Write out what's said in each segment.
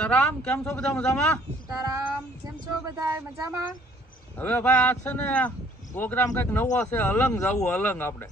સીતારામ, કેમ છો બધા મજામાં? સીતારામ, કેમ છો બધા મજામાં? હવે ભાઈ આ છે ને પ્રોગ્રામ કંઈક નવો છે, અલંગ જવું અલંગ આપણે.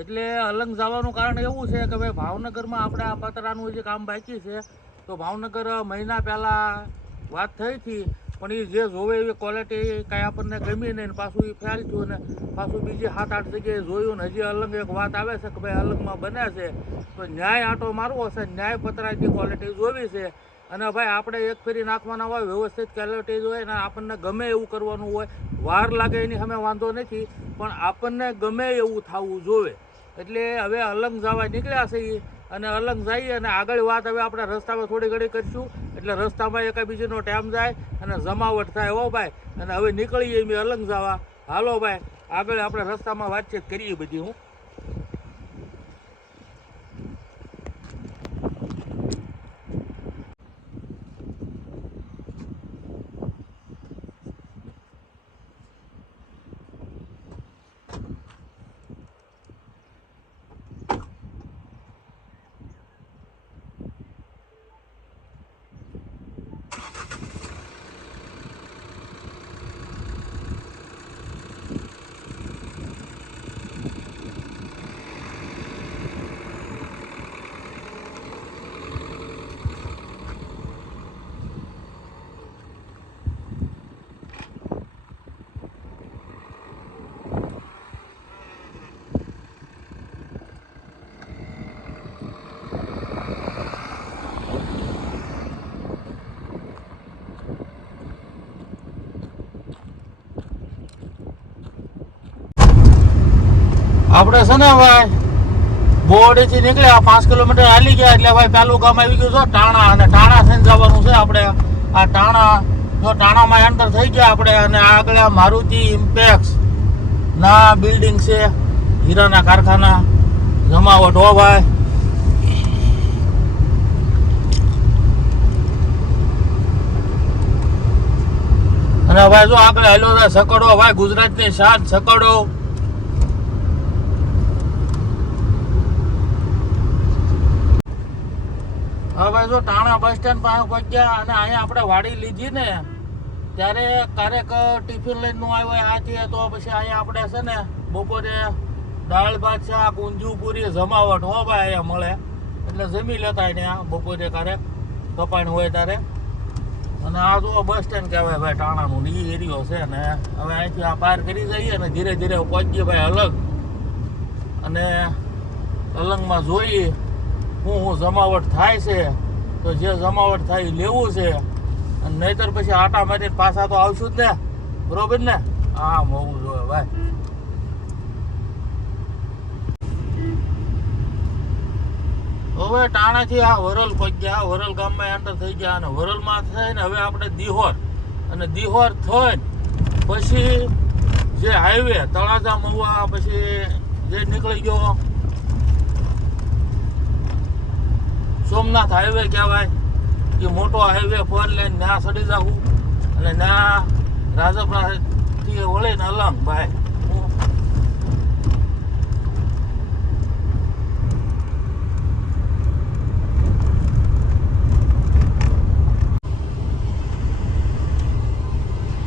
એટલે અલંગ જવાનું કારણ એવું છે કે ભાઈ ભાવનગરમાં આપણે આ પતરાનું જે કામ બાકી છે, તો ભાવનગર મહિના પહેલાં વાત થઈ હતી, પણ એ જે જોવે એવી ક્વોલિટી કાંઈ આપણને ગમી નહીં ને પાછું એ ફેલ થયું ને પાછું બીજી 7-8 જગ્યાએ જોયું ને હજી અલંગ એક વાત આવે છે કે ભાઈ અલંગમાં બને છે, તો ન્યાય આંટો મારવો છે, ન્યાય પતરાની ક્વોલિટી જોવી છે. અને ભાઈ આપણે એક ફેરી નાખવાના હોય, વ્યવસ્થિત ક્વોલિટી હોય ને આપણને ગમે એવું કરવાનું હોય, વાર લાગે એની સામે વાંધો નથી, પણ આપણને ગમે એવું થવું જોવે. એટલે હવે અલંગ જવા નીકળ્યા છે અને અલંગ જઈએ અને આગળ વાત હવે આપણે રસ્તામાં થોડી ઘડી કરીશું, એટલે રસ્તામાં એકાબીજીનો ટાઈમ જાય અને જમાવટ થાય. હો ભાઈ, અને હવે નીકળીએ મેં અલંગ જવા. હાલો ભાઈ, આગળ આપણે રસ્તામાં વાતચીત કરીએ બધી. હું આપણે છે ને ભાઈ બોરડીથી નીકળ્યા 5 કિલોમીટર હાલી ગયા એટલે ભાઈ પહેલું ગામ આવી ગયું છે ટાણા, અને ટાણા થઈને જવાનું છે આપણે. આ ટાણા, જો ટાણામાં એન્ટર થઈ ગયા આપણે, અને આગળ મારુતિ ઇમ્પેક્સ ના બિલ્ડિંગ છે, હીરાના કારખાના, જમાવટ. હો ભાઈ, અને ભાઈ જો આગળ હાલ્યો છે સકડો, ભાઈ ગુજરાતની શાન સકડો. હવે ભાઈ જો ટાણા બસ સ્ટેન્ડ પાસે પહોંચ્યા, અને અહીંયા આપણે વાડી લીધી ને ત્યારે ક્યારેક ટિફિન લઈને નું આવ્યો આથી, તો પછી અહીંયા આપણે છે ને બપોરે દાળ ભાત શાક ઊંધિયું પૂરી જમાવટ. હો ભાઈ અહીંયા મળે, એટલે જમી લેતા અહીંયા બપોરે ક્યારેક કપાણ હોય ત્યારે. અને આ જો બસ સ્ટેન્ડ કહેવાય ભાઈ ટાણાનું, એ એરિયો છે. ને હવે અહીંથી આ પાર કરી જઈએ અને ધીરે ધીરે પહોંચીએ ભાઈ અલંગ, અને અલંગમાં જોઈએ હું જમાવટ થાય છે, તો જે જમાવટ થાય એ લેવું છે, અને નહીતર પછી આટા મારીને પાછા તો આવશું જ ને, બરોબર ને? આમ હોવું જોઈએ ભાઈ. હવે ટાણાથી આ વરલ પહોંચ્યા, વરલ ગામમાં એન્ટર થઈ ગયા, અને વરલમાં થઈને હવે આપણે દિહોર, અને દિહોર થઈને પછી જે હાઈવે તળાજા મહુવા પછી જે નીકળી ગયો સોમનાથ હાઈવે કહેવાય, એ મોટો હાઈવે 4 લેન, ત્યાં ચડી જવું, અને ત્યાં રાજપરાથી વળીને અલંગ ભાઈ.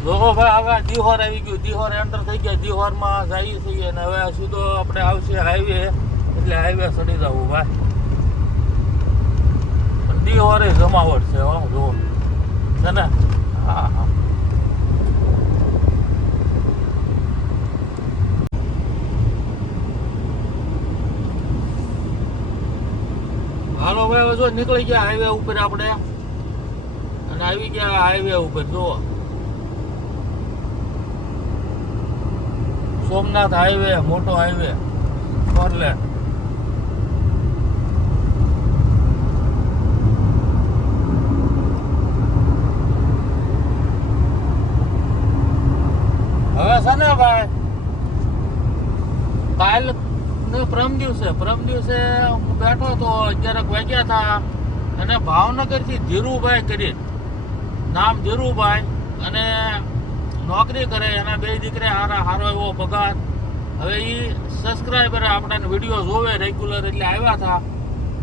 લોકો ભાઈ હવે દિહોર આવી ગયું, દિહોર એન્ટર થઈ ગયા, દિહોરમાં જઈએ છીએ, અને હવે સીધો આપણે આવશે હાઈવે, એટલે હાઈવે ચડી જવું ભાઈ. દિહોરે જમાવટ છે, હું જોઉં છે ને. હા હા, હાલો ભાઈ હવે જો નીકળી ગયા હાઈવે ઉપર આપણે, અને આવી ગયા હાઈવે ઉપર. જુઓ સોમનાથ હાઈવે, મોટો હાઈવે 4 લેન. હવે છે ને ભાઈ કાલ ને પરમ દિવસે હું બેઠો તો 11 વાગ્યા હતા, અને ભાવનગરથી ધીરુભાઈ કરી નામ, ધીરુભાઈ, અને નોકરી કરે, એના 2 દીકરા હારો એવો પગાર. હવે એ સબસ્ક્રાઈબર આપણા વિડીયો જોવે રેગ્યુલર, એટલે આવ્યા હતા,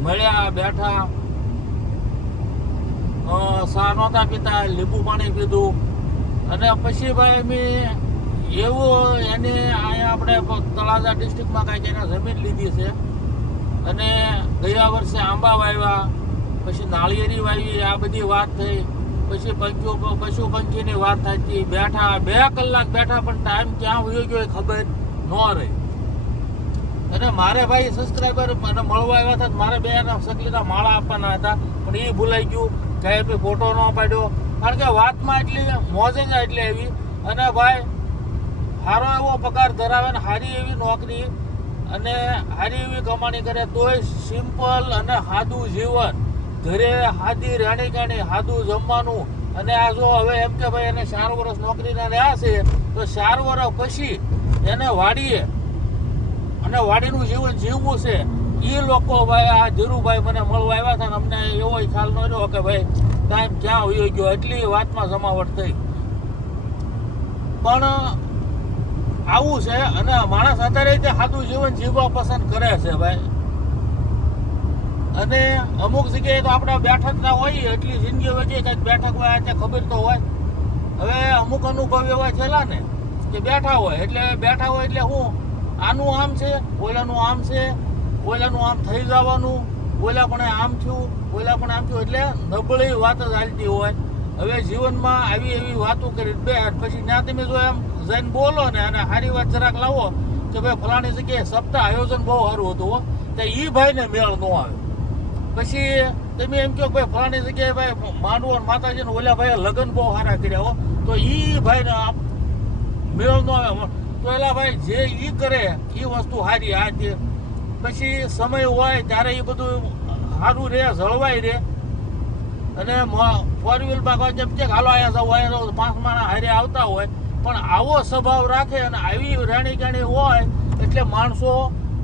મળ્યા, બેઠા, ચા નહોતા પીતા, લીંબુ પાણી પીધું. અને પછી ભાઈ અમે એવું એને અહીંયા આપણે તળાજા ડિસ્ટ્રિક્ટમાં કાંઈક એને જમીન લીધી છે. અને ગયા વર્ષે આંબા વાવ્યા, પછી નાળિયેરી વાવી, આ બધી વાત થઈ. પછી પશુ પંખીની વાત થતી. બેઠા 2 કલાક બેઠા, પણ ટાઈમ ક્યાં વયો ગયો એ ખબર ન રહી. અને મારે ભાઈ સબસ્ક્રાઈબર મને મળવા આવ્યા હતા, મારે 2 સકલીના માળા આપવાના હતા, પણ એ ભૂલાઈ ગયું. કંઈ ફોટો ન પાડ્યો, કારણ કે વાતમાં એટલી મોજ જ એટલી આવી. અને ભાઈ સારો એવો પગાર ધરાવે ને સારી એવી નોકરી અને સારી એવી કમાણી કરે, તોય સિમ્પલ અને સાદું જીવન. ઘરે સાદી રહેણી કહેણી, સાદું જમવાનું. અને આ જો હવે એમ કે ભાઈ એને 4 વર્ષ નોકરીના રહ્યા છે, તો 4 વર્ષ પછી એને વાડીએ અને વાડીનું જીવન જીવવું છે. એ લોકો ભાઈ આ ધીરુભાઈ મને મળવા આવ્યા હતા, ને અમને એવો ખ્યાલ ન રહ્યો કે ભાઈ ટાઈમ ક્યાં વયો ગયો. એટલી વાતમાં જમાવટ થઈ. પણ આવું છે. અને માણસ અત્યારે રીતે સાદું જીવન જીવવા પસંદ કરે છે ભાઈ. અને અમુક જગ્યાએ તો આપણે બેઠક ના હોય, એટલી જિંદગી વચ્ચે કંઈક બેઠક હોય ત્યાં ખબર તો હોય. હવે અમુક અનુભવ એવા થયેલા ને કે બેઠા હોય એટલે હું આનું આમ છે, ઓલાનું આમ છે, ઓલાનું આમ થઈ જવાનું, ઓલા પણ આમ થયું, ઓલા પણ આમ થયું, એટલે નબળી વાત જ હાલતી હોય. હવે જીવનમાં આવી એવી વાતો કરી બે, પછી ત્યાં તમે જો એમ જઈને બોલો ને અને સારી વાત જરાક લાવો કે ભાઈ ફલાણી જગ્યાએ સપ્તાહ આયોજન બહુ સારું હતું, તો એ ભાઈને મેળ ન આવે. પછી તમે એમ કહો ભાઈ ફલાણી જગ્યાએ ભાઈ માંડવો માતાજીને ઓલા ભાઈએ લગ્ન બહુ સારા કર્યા હો, તો એ ભાઈને મેળ ન આવે. તો એલા ભાઈ જે એ કરે એ વસ્તુ સારી. આ જે પછી સમય હોય ત્યારે એ બધું સારું રહે, જળવાઈ રહે. અને 4 વ્હીલમાં જેમ કે હાલો અહીંયા જવું 5 માણસ હારે આવતા હોય, પણ આવો સ્વભાવ રાખે અને આવી રહેણી કહેણી હોય એટલે માણસો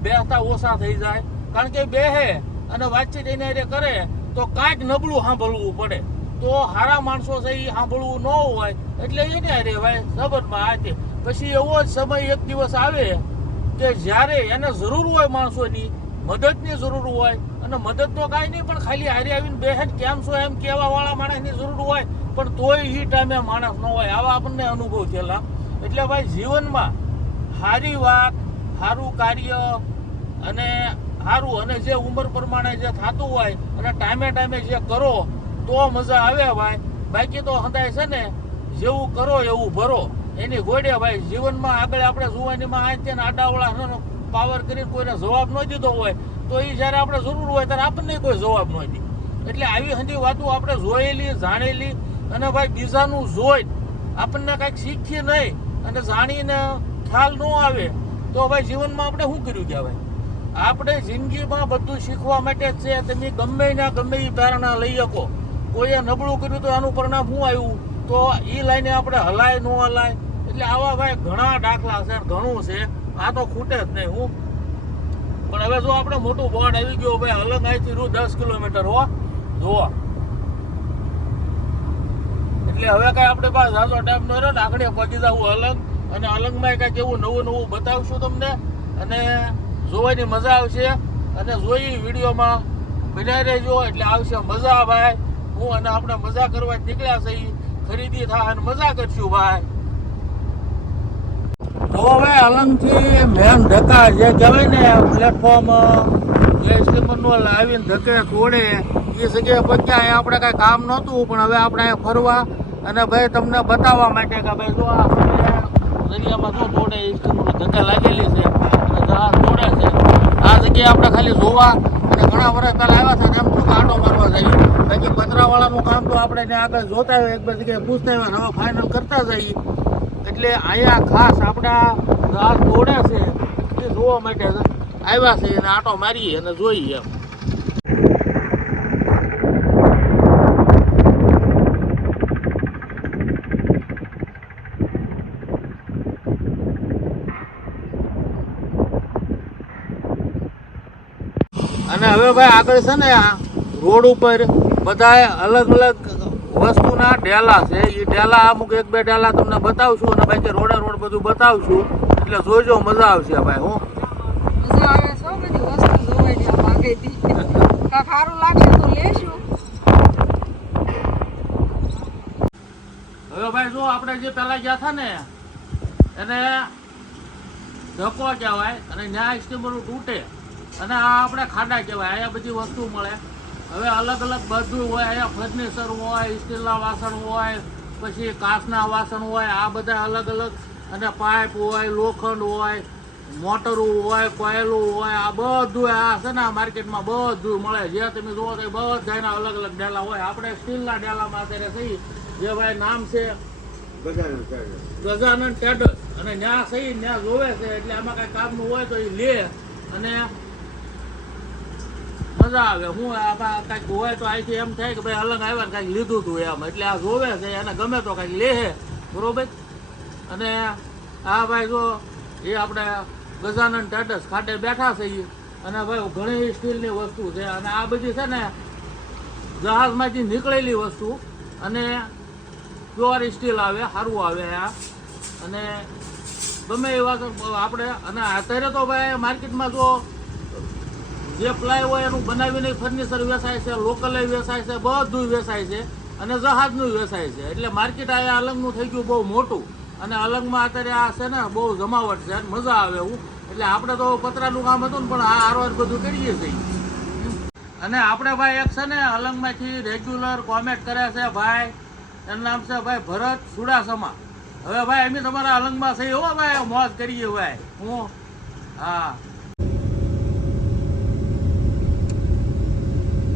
બેસતા ઓછા થઈ જાય. કારણ કે બેહે અને વાતચીત એને કરે તો કાંઈક નબળું સાંભળવું પડે. તો સારા માણસો છે એ સાંભળવું ન હોય એટલે એને અરે ભાઈ સબરમાં આ. પછી એવો જ સમય એક દિવસ આવે કે જ્યારે એને જરૂર હોય, માણસોની મદદની જરૂર હોય. અને મદદ તો કાંઈ નહીં, પણ ખાલી હારે આવીને બેહેન કેમ છો એમ કહેવાવાળા માણસની જરૂર હોય, પણ તોય એ ટાઈમે માણસ ન હોય. આવા આપણને અનુભવ થયેલા. એટલે ભાઈ જીવનમાં સારી વાત, સારું કાર્ય અને સારું, અને જે ઉંમર પ્રમાણે જે થતું હોય અને ટાઈમે જે કરો તો મજા આવે ભાઈ. બાકી તો હંધાય છે ને જેવું કરો એવું ભરો એની ગોળે ભાઈ. જીવનમાં આગળ આપણે જુવાનીમાં આ છે ને આડાવળાનો પાવર કરીને કોઈને જવાબ ન દીધો હોય, તો એ જ્યારે આપણે જરૂર હોય ત્યારે આપણને કોઈ જવાબ ન દે. એટલે આવી હંધી વાતો આપણે જોયેલી, જાણેલી અને ભાઈ બીજાનું જોઈ આપણને કાંઈક શીખીએ નહીં અને જાણીને ખ્યાલ ન આવે તો ભાઈ જીવનમાં આપણે શું કર્યું કહેવાય. આપણે જિંદગીમાં બધું શીખવા માટે જ છે. તમે ગમે એ પ્રેરણા લઈ શકો. કોઈએ નબળું કર્યું તો આનું પરિણામ શું આવ્યું, તો એ લાઈને આપણે હલાય ન હલાય. એટલે આવા ભાઈ ઘણા દાખલા છે, ઘણું છે. આ તો ખૂટે જ નહીં. હું પણ હવે જો આપણે મોટું બોર્ડ આવી ગયું ભાઈ, અલંગ અહીંથી 10 કિલોમીટર હો જોવા. એટલે હવે કઈ આપણે પાસે ઝાઝો ટાઈમ ન રહ્યો ને, આગળ પહોંચી જવું અલંગ. અને અલંગમાં કંઈક એવું નવું બતાવશું તમને અને જોવાની મજા આવશે. અને જોઈ વિડીયોમાં બનાવી રહેજો એટલે આવશે મજા ભાઈ. હું અને આપણે મજા કરવા નીકળ્યા છે, ખરીદી થાય અને મજા કરશું ભાઈ. તો હવે અલંગથી મેન ધક્કા જે કહેવાય ને પ્લેટફોર્મ જે સ્ટીમરનો આવીને ધકે તોડે એ જગ્યાએ પહોંચ્યા. આપણે કાંઈ કામ નહોતું, પણ હવે આપણે અહીંયા ફરવા અને ભાઈ તમને બતાવવા માટે કે ભાઈ જો આ દરિયામાં જો તોડે એ સ્ટીમરનો ધક્કા લાગેલી છે અને આ તોડે છે. આ જગ્યાએ આપણે ખાલી જોવા અને ઘણા વર્ષ પહેલાં આવ્યા હતા એમ શું કે આટો મારવા જઈએ. બાકી પતરાવાળાનું કામ તો આપણે ત્યાં આગળ જોતા હોય, એક બે જગ્યાએ પૂછતા હોય, હવે ફાઇનલ કરતા જઈએ. એટલે અહીંયા ખાસ આપણા આ તોડે છે એ જોવા માટે આવ્યા છે અને આટો મારીએ અને જોઈએ એમ. અને હવે ભાઈ આગળ છે ને આ રોડ ઉપર બધા અલગ અલગ વસ્તુના ઢેલા છે. એ ઢેલા અમુક 1-2 ઢેલા તમને બતાવશું અને બાકી રોડે રોડ બધું બતાવશું. એટલે જોજો, મજા આવશે ભાઈ. હું મજા આવે છે બધી વસ્તુ જોવાની. આ ભાગેથી કાંઈક સારું લાગશે તો લેશું. હવે ભાઈ જો આપણે જે પહેલા ગયા હતા ને એને ધક્કો કહેવાય અને ન્યાય સ્ટીમરું તૂટે અને આ આપણે ખાડા કહેવાય. અહીંયા બધી વસ્તુ મળે. હવે અલગ અલગ બધું હોય. અહીંયા ફર્નિચર હોય, સ્ટીલના વાસણ હોય, પછી કાચના વાસણ હોય, આ બધા અલગ અલગ. અને પાઇપ હોય, લોખંડ હોય, મોટરું હોય, કોયલું હોય, આ બધું આ છે ને માર્કેટમાં બધું મળે. જે તમે જુઓ તો બધાના અલગ અલગ ડેલા હોય. આપણે સ્ટીલના ડેલામાં અત્યારે થઈ જે ભાઈ નામ છે ગજાનન ટેડર્સ અને ત્યાં સહી ત્યાં જોવે છે એટલે આમાં કઈ કામનું હોય તો એ લે અને મજા આવે. હું આમાં કઈક હોય તો અહીંથી એમ થાય કે ભાઈ અલગ આવ્યા ને કઈક લીધું હતું એમ એટલે આ જોવે છે એને ગમે તો કઈક લે બરોબર. અને આ ભાઈ જો એ આપણે ગજાનન ટેડર્સ ખાતે બેઠા છે અને ભાઈ ઘણી સ્ટીલની વસ્તુ છે અને આ બધી છે ને જહાજમાંથી નીકળેલી વસ્તુ અને પ્યોર સ્ટીલ આવે, સારું આવે આ. અને ગમે એ વાત આપણે અને અત્યારે તો ભાઈ માર્કેટમાં જો જે પ્લાય હોય એનું બનાવીને ફર્નિચર વેચાય છે, લોકલે વેચાય છે, બધું વેચાય છે અને જહાજનું વેચાય છે. એટલે માર્કેટ આ અલંગનું થઈ ગયું બહુ મોટું અને અલંગમાં અત્યારે આ છે ને બહુ જમાવટ છે અને મજા આવે એવું. એટલે આપણે તો પતરાનું કામ હતું ને પણ આ આરવાર બધું કરીએ છીએ. અને આપણે ભાઈ એક છે ને અલંગમાંથી રેગ્યુલર કોમેન્ટ કરે છે ભાઈ, એનું નામ છે ભાઈ ભરત સુડાસમા. હવે ભાઈ અમે તમારા અલંગમાં છે હો ભાઈ, મોજ કરીએ ભાઈ. હું હા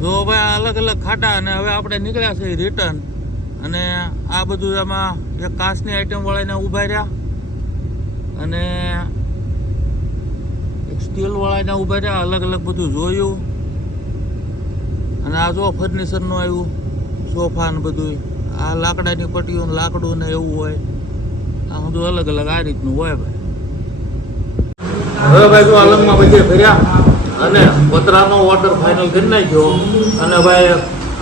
જો ભાઈ અલગ અલગ ખાટા અને હવે આપણે નીકળ્યા છે રિટર્ન. અને આ બધું એમાં એક કાચની આઈટમ વાળાને ઊભા રહ્યા અને એક સ્ટીલ વાળાને ઊભા રહ્યા. અલગ અલગ બધું જોયું અને આ જો ફર્નિચરનું આવ્યું સોફા ને બધું. આ લાકડાની પટ્ટીઓ લાકડું ને એવું હોય. આ બધું અલગ અલગ આ રીતનું હોય ભાઈ. હવે ભાઈ જો અલંગમાં બધે ફર્યા અને પતરાનો ઓર્ડર ફાઇનલ કરી નાખ્યો અને ભાઈ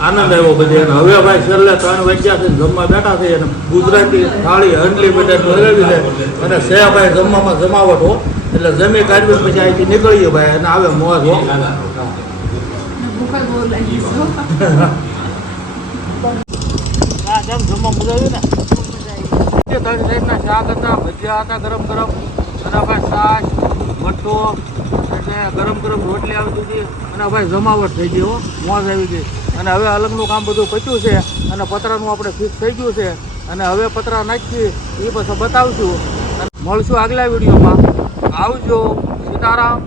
આનંદ આવ્યો બધે. હવે ભાઈ છેલ્લે 3 વાગ્યા છે જમવા બેઠા છે અને ગુજરાતી થાળી અનલિમિટેડ મેળવી છે અને છે ભાઈ જમવામાં જમાવટ હો. એટલે જમી કાઢવી પછી અહીંથી નીકળીએ ભાઈ અને આવે મોજ હો. કેમ જમવા મજા આવી ને? 3 ટાઈપના શાક હતા, ભજીયા હતા ગરમ ગરમ અને ભાઈ છાશ મઠો એટલે ગરમ ગરમ રોટલી આવી હતી અને ભાઈ જમાવટ થઈ ગઈ હો, મોજ આવી ગઈ. અને હવે અલંગનું કામ બધું પત્યું છે અને પતરાનું આપણે ફિક્સ થઈ ગયું છે અને હવે પતરા નાખીએ એ પછી બતાવશું. મળશું આગલા વિડીયોમાં. આવજો. સીતારામ.